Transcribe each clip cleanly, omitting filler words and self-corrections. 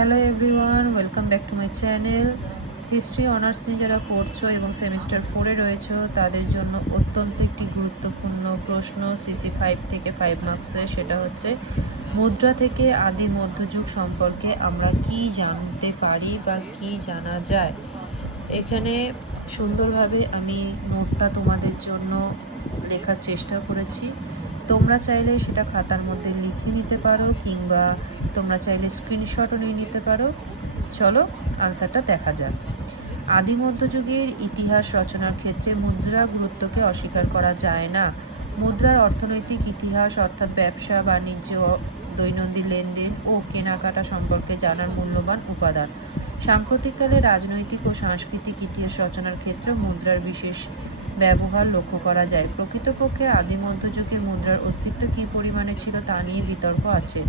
Hello everyone, welcome back to my channel. History honours নিয়ে যারা পড়ছো এবং সেমিস্টার 4-এ রয়েছো তাদের জন্য অত্যন্ত একটি গুরুত্বপূর্ণ প্রশ্ন সিসি 5 থেকে 5 মার্কসের, সেটা হচ্ছে মুদ্রা থেকে আদি মধ্যযুগ সম্পর্কে আমরা কি জানতে পারি বা কি জানা যায়। এখানে সুন্দরভাবে আমি নোটটা তোমাদের জন্য লেখার চেষ্টা করেছি। তোমরা চাইলে সেটা খাতার মধ্যে লিখে নিতে পারো কিংবা তোমরা চাইলে স্ক্রিনশটও নিয়ে নিতে পারো। চলো আনসারটা দেখা যাক। আদি মধ্যযুগের ইতিহাস রচনার ক্ষেত্রে মুদ্রা গুরুত্বকে অস্বীকার করা যায় না। মুদ্রার অর্থনৈতিক ইতিহাস অর্থাৎ ব্যবসা বাণিজ্য, দৈনন্দিন লেনদেন ও কেনাকাটা সম্পর্কে জানার মূল্যবান উপাদান। সাম্প্রতিককালে রাজনৈতিক ও সাংস্কৃতিক ইতিহাস রচনার ক্ষেত্রে মুদ্রার বিশেষ ব্যবহার লক্ষ্য করা যায়। প্রকৃতপক্ষে আদি মধ্যযুগের মুদ্রার অস্তিত্ব কী পরিমাণে ছিল তা নিয়ে বিতর্ক আছে।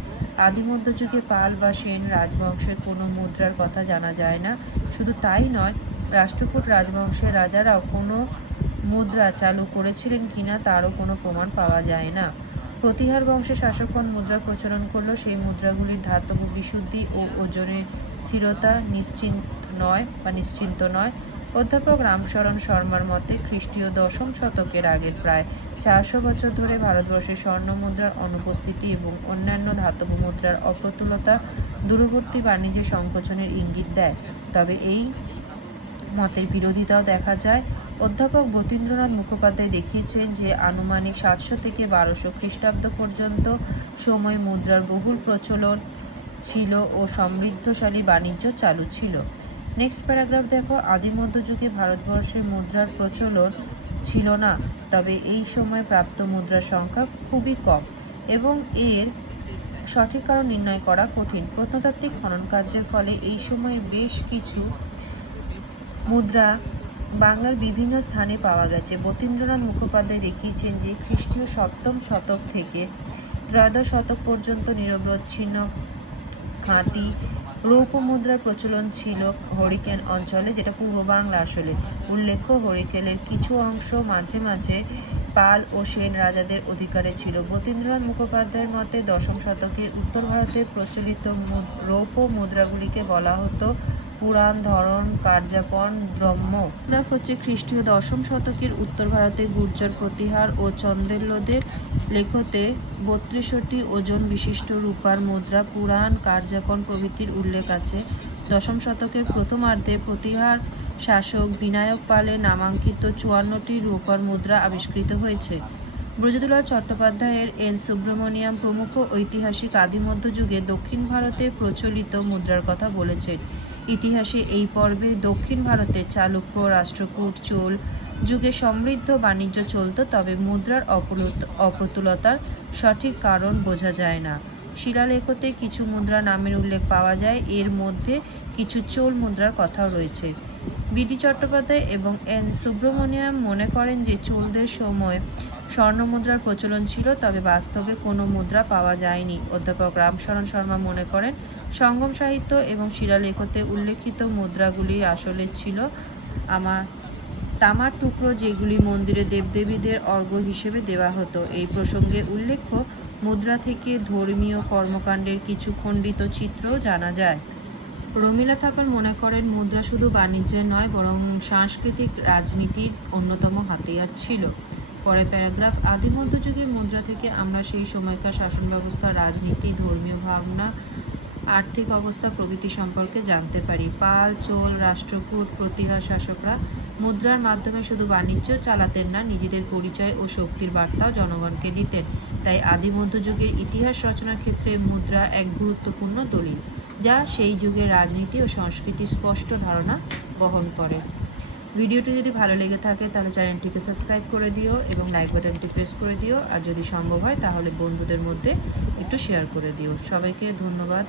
আদি মধ্যযুগে পাল বা সেন রাজবংশের কোনো মুদ্রার কথা জানা যায় না। শুধু তাই নয়, রাষ্ট্রকূট রাজবংশের রাজারাও কোনো মুদ্রা চালু করেছিলেন কিনা তারও কোনো প্রমাণ পাওয়া যায় না। প্রতিহার বংশের শাসকগণ মুদ্রা প্রচলন করলেও সেই মুদ্রাগুলির ধাতব বিশুদ্ধি ও ওজনের স্থিরতা নিশ্চিন্ত নয়। অধ্যাপক রামশরণ শর্মার মতে খ্রিস্টীয় 10ম শতকের আগের প্রায় 400 বছর ধরে ভারতবর্ষে স্বর্ণ মুদ্রার অনুপস্থিতি এবং অন্যান্য ধাতব মুদ্রার অপ্রতুলতা দূরবর্তী বাণিজ্য সংকোচনের ইঙ্গিত দেয়। তবে এই মতের বিরোধিতাও দেখা যায়। অধ্যাপক যতীন্দ্রনাথ মুখোপাধ্যায় দেখিয়েছেন যে আনুমানিক 700 থেকে 1200 খ্রিস্টাব্দ পর্যন্ত সময় মুদ্রার বহুল প্রচলন ছিল ও সমৃদ্ধশালী বাণিজ্য চালু ছিল। নেক্সট প্যারাগ্রাফ দেখো। আদি মধ্যযুগে ভারতবর্ষে মুদ্রার প্রচলন ছিল না, তবে এই সময় প্রাপ্ত মুদ্রার সংখ্যা খুবই কম এবং এর সঠিক কারণ নির্ণয় করা কঠিন। প্রত্নতাত্ত্বিক খনন কার্যের ফলে এই সময়ের বেশ কিছু মুদ্রা বাংলার বিভিন্ন স্থানে পাওয়া গেছে। যতীন্দ্রনাথ মুখোপাধ্যায় দেখিয়েছেন যে খ্রিস্টীয় 7ম শতক থেকে ত্রয়োদশ শতক পর্যন্ত নিরবচ্ছিন্ন খাঁটি রৌপ্য মুদ্রার প্রচলন ছিল হরিকেন অঞ্চলে, যেটা পূর্ব বাংলা আসলে। উল্লেখ্য, হরিকেলের কিছু অংশ মাঝে মাঝে পাল ও সেন রাজাদের অধিকারে ছিল। যতীন্দ্রনাথ মুখোপাধ্যায়ের মতে 10ম শতকে উত্তর ভারতে প্রচলিত রৌপ্য মুদ্রাগুলিকে বলা হতো পুরাণ, ধরন, কার্যাপন, দ্রম্য। গ্রাফ হচ্ছে খ্রিস্টীয় 10ম শতকের উত্তর ভারতে গুর্জর, প্রতিহার ও চন্দেল্যদের লেখতে 32টি ওজন বিশিষ্ট রূপার মুদ্রা, পুরাণ, কার্যাপন প্রভৃতির উল্লেখ আছে। 10ম শতকের প্রথমার্ধে প্রতিহার শাসক বিনায়ক পালের নামাঙ্কিত 54টি রূপার মুদ্রা আবিষ্কৃত হয়েছে। ব্রজদুলাল চট্টোপাধ্যায়ের এন সুব্রমণিয়াম প্রমুখ ঐতিহাসিক আদি মধ্যযুগে দক্ষিণ ভারতে প্রচলিত মুদ্রার কথা বলেছেন। ইতিহাসে এই পর্বে দক্ষিণ ভারতে চালুক্য, রাষ্ট্রকূট, চোল যুগে সমৃদ্ধ বাণিজ্য চলত, তবে মুদ্রার অপ্রতুলতার সঠিক কারণ বোঝা যায় না। শিলালেখতে কিছু মুদ্রা নামের উল্লেখ পাওয়া যায়, এর মধ্যে কিছু চোল মুদ্রার কথাও রয়েছে। বিডি চট্টোপাধ্যায় এবং এন সুব্রমণিয়াম মনে করেন যে চোলদের সময় স্বর্ণ মুদ্রার প্রচলন ছিল, তবে বাস্তবে কোনো মুদ্রা পাওয়া যায়নি। অধ্যাপক রামশরণ শর্মা মনে করেন সঙ্গম সাহিত্য এবং শিলালেখতে উল্লেখিত মুদ্রাগুলি আসলে ছিল তামার টুকরো, যেগুলি মন্দিরে দেবদেবীদের অর্ঘ্য হিসেবে দেওয়া হতো। এই প্রসঙ্গে উল্লেখ্য, মুদ্রা থেকে ধর্মীয় কর্মকাণ্ডের কিছু খণ্ডিত চিত্রও জানা যায়। রমিলা থাপার মনে করেন মুদ্রা শুধু বাণিজ্যের নয় বরং সাংস্কৃতিক রাজনীতির অন্যতম হাতিয়ার ছিল। পরের প্যারাগ্রাফ। আদি মধ্যযুগের মুদ্রা থেকে আমরা সেই সময়কার শাসন ব্যবস্থা, রাজনীতি, ধর্মীয় ভাবনা, আর্থিক অবস্থা প্রভৃতি সম্পর্কে জানতে পারি। পাল, চোল, রাষ্ট্রকূট, প্রতিহার শাসকরা মুদ্রার মাধ্যমে শুধু বাণিজ্য চালাতেন না, নিজেদের পরিচয় ও শক্তির বার্তাও জনগণকে দিতেন। তাই আদি মধ্যযুগের ইতিহাস রচনার ক্ষেত্রে মুদ্রা এক গুরুত্বপূর্ণ দলিল, যা সেই যুগের রাজনীতি ও সংস্কৃতির স্পষ্ট ধারণা বহন করে। ভিডিওটি যদি ভালো লেগে থাকে তাহলে চ্যানেলটিকে সাবস্ক্রাইব করে দিও এবং লাইক বাটনটি প্রেস করে দিও, আর যদি সম্ভব হয় তাহলে বন্ধুদের মধ্যে একটু শেয়ার করে দিও। সবাইকে ধন্যবাদ।